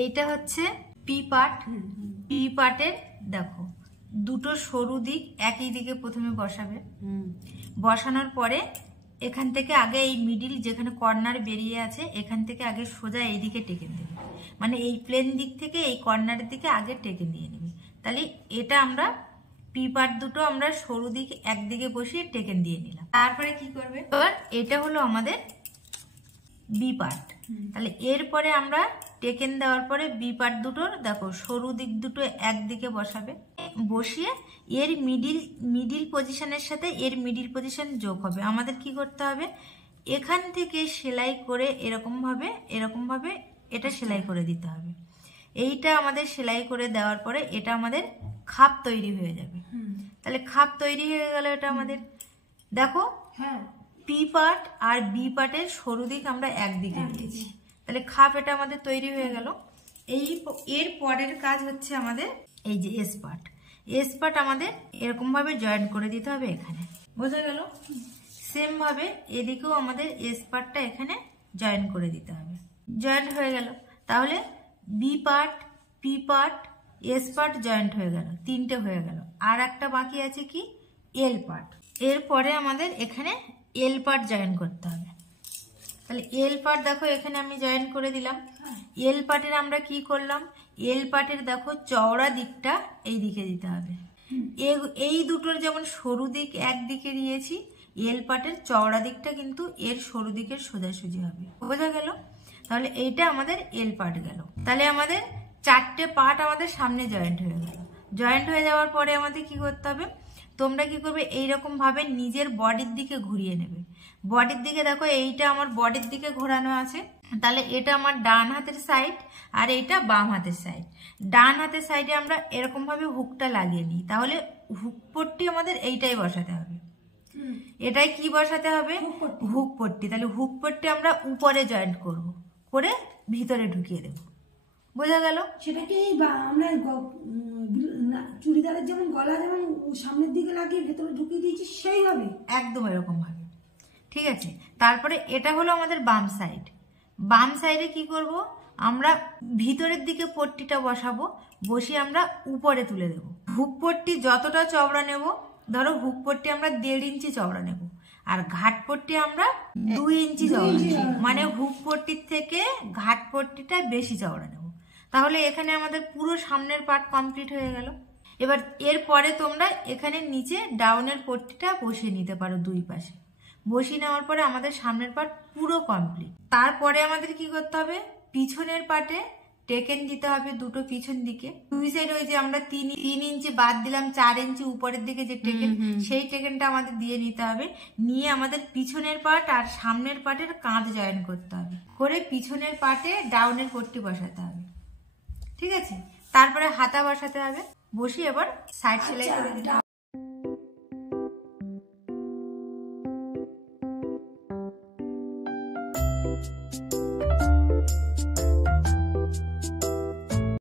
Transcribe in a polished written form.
এইটা হচ্ছে P part. P পার্টের দেখো দুটো সরু দিক একই দিকে প্রথমে বসাবে, বসানোর পরে এখান থেকে আগে এই মিডিল যেখানে কর্নার বেরিয়ে আছে এখান থেকে আগে সোজা এইদিকে টেকে দেবে, মানে এই প্লেন দিক থেকে এই কর্নারের দিকে আগে টেকে নিয়ে নেবে। তাহলে এটা আমরা পি পার্ট দুটো আমরা সরু দিক একদিকে বসিয়ে টেকেন দিয়ে নিলাম। তারপরে কি করবে, এবার এটা হলো আমাদের বি পার্ট। তাহলে এরপরে আমরা টেকেন দেওয়ার পরে বি পার্ট দুটোর দেখো সরু দিক দুটো একদিকে বসাবে, বসিয়ে এর মিডিল পজিশনের সাথে এর মিডিল পজিশন যোগ হবে। আমাদের কি করতে হবে, এখান থেকে সেলাই করে এরকম ভাবে এটা সেলাই করে দিতে হবে। এইটা আমাদের সেলাই করে দেওয়ার পরে এটা আমাদের খাপ তৈরি হয়ে যাবে। তাহলে খাপ তৈরি হয়ে গেল এটা আমাদের। দেখো পি পার্ট আর বি পার্টের সরু দিক আমরা একদিকে দিয়েছি, তাহলে খাপ এটা আমাদের তৈরি হয়ে গেল। এর পরের কাজ হচ্ছে আমাদের এই যে এস পার্ট। এস পার্ট আমাদের এরকম ভাবে জয়েন করে দিতে হবে এখানে, বোঝা গেল? সেম ভাবে এদিকেও আমাদের এস পার্টটা এখানে জয়েন করে দিতে হবে। জয়েন্ট হয়ে গেল, তাহলে B part, P part, S part joint হয়ে গেল, তিনটে হয়ে গেল। আর একটা বাকি আছে কি, এল পার্ট। এরপরে আমাদের এখানে এল পার্ট জয়েন করতে হবে। তাহলে এল পার্ট দেখো এখানে আমি জয়েন করে দিলাম। এল পার্টের আমরা কি করলাম, এল পার্টের দেখো চওড়া দিকটা এই দিকে দিতে হবে। এই দুটোর যেমন সরু দিক একদিকে দিয়েছি, এল পার্টের চওড়া দিকটা কিন্তু এর সরু দিকের সোজাসুজি হবে, বোঝা গেল? তাহলে এইটা আমাদের এল পার্ট গেল। তাহলে আমাদের চারটে পার্ট আমাদের সামনে জয়েন্ট হয়ে গেল। জয়েন্ট হয়ে যাওয়ার পরে আমাদের কি করতে হবে, তোমরা কি করবে, এইরকম ভাবে নিজের বডির দিকে ঘুরিয়ে নেবে। বডির দিকে দেখো এইটা আমার বডির দিকে ঘোরানো আছে, তাহলে এটা আমার ডান হাতের সাইড আর এইটা বাম হাতের সাইড। ডান হাতের সাইডে আমরা এরকম ভাবে হুকটা লাগিয়ে নিই, তাহলে হুক পট্টি আমাদের এইটাই বসাতে হবে। এটাই কি বসাতে হবে, হুক পট্টি। তাহলে হুক পট্টি আমরা উপরে জয়েন্ট করব, করে ভিতরে ঢুকিয়ে দেব, বোঝা গেল? সেটাকে আমরা চুড়িদারের যেমন গলা যেমন সামনের দিকে লাগিয়ে ভেতরে ঢুকিয়ে দিয়েছি সেইভাবে, একদম এরকম ভাবে, ঠিক আছে? তারপরে এটা হলো আমাদের বাম সাইড। বাম সাইডে কি করব, আমরা ভিতরের দিকে পট্টিটা বসাবো, বসিয়ে আমরা উপরে তুলে দেব। হুক পট্টি যতটা চওড়া নেব, ধরো হুক পট্টি আমরা 1.5 ইঞ্চি চওড়া নেব, আর ঘাট পট্টি আমরা 2 ইঞ্চি চওড়া নেব, মানে হুক পট্টির থেকে ঘাট পট্টিটা বেশি চওড়া নেব। তাহলে এখানে আমাদের পুরো সামনের পার্ট কমপ্লিট হয়ে গেল। এবার এরপরে তোমরা এখানে নিচে ডাউনের পট্টিটা বসিয়ে নিতে পারো, দুই পাশে বসিয়ে নেওয়ার পরে আমাদের সামনের পার্ট পুরো কমপ্লিট। তারপরে আমাদের কি করতে হবে, পিছনের পার্টে টেকেন দিতে হবে দুটো পিছন দিকে। দুই সাইড ওই যে আমরা 3 ইঞ্চি বাদ দিলাম, 4 ইঞ্চি উপরের দিকে যে টেকেন, সেই টেকেনটা আমাদের দিয়ে নিতে হবে। নিয়ে আমাদের পিছনের পার্ট আর সামনের পার্টের কাঁধ জয়েন করতে হবে, করে পিছনের পার্টে ডাউনের পট্টি বসাতে হবে, ঠিক আছে? তারপরে হাতা বসাতে হবে, বসিয়ে এবার সাইড সেলাই করে দিতে হবে।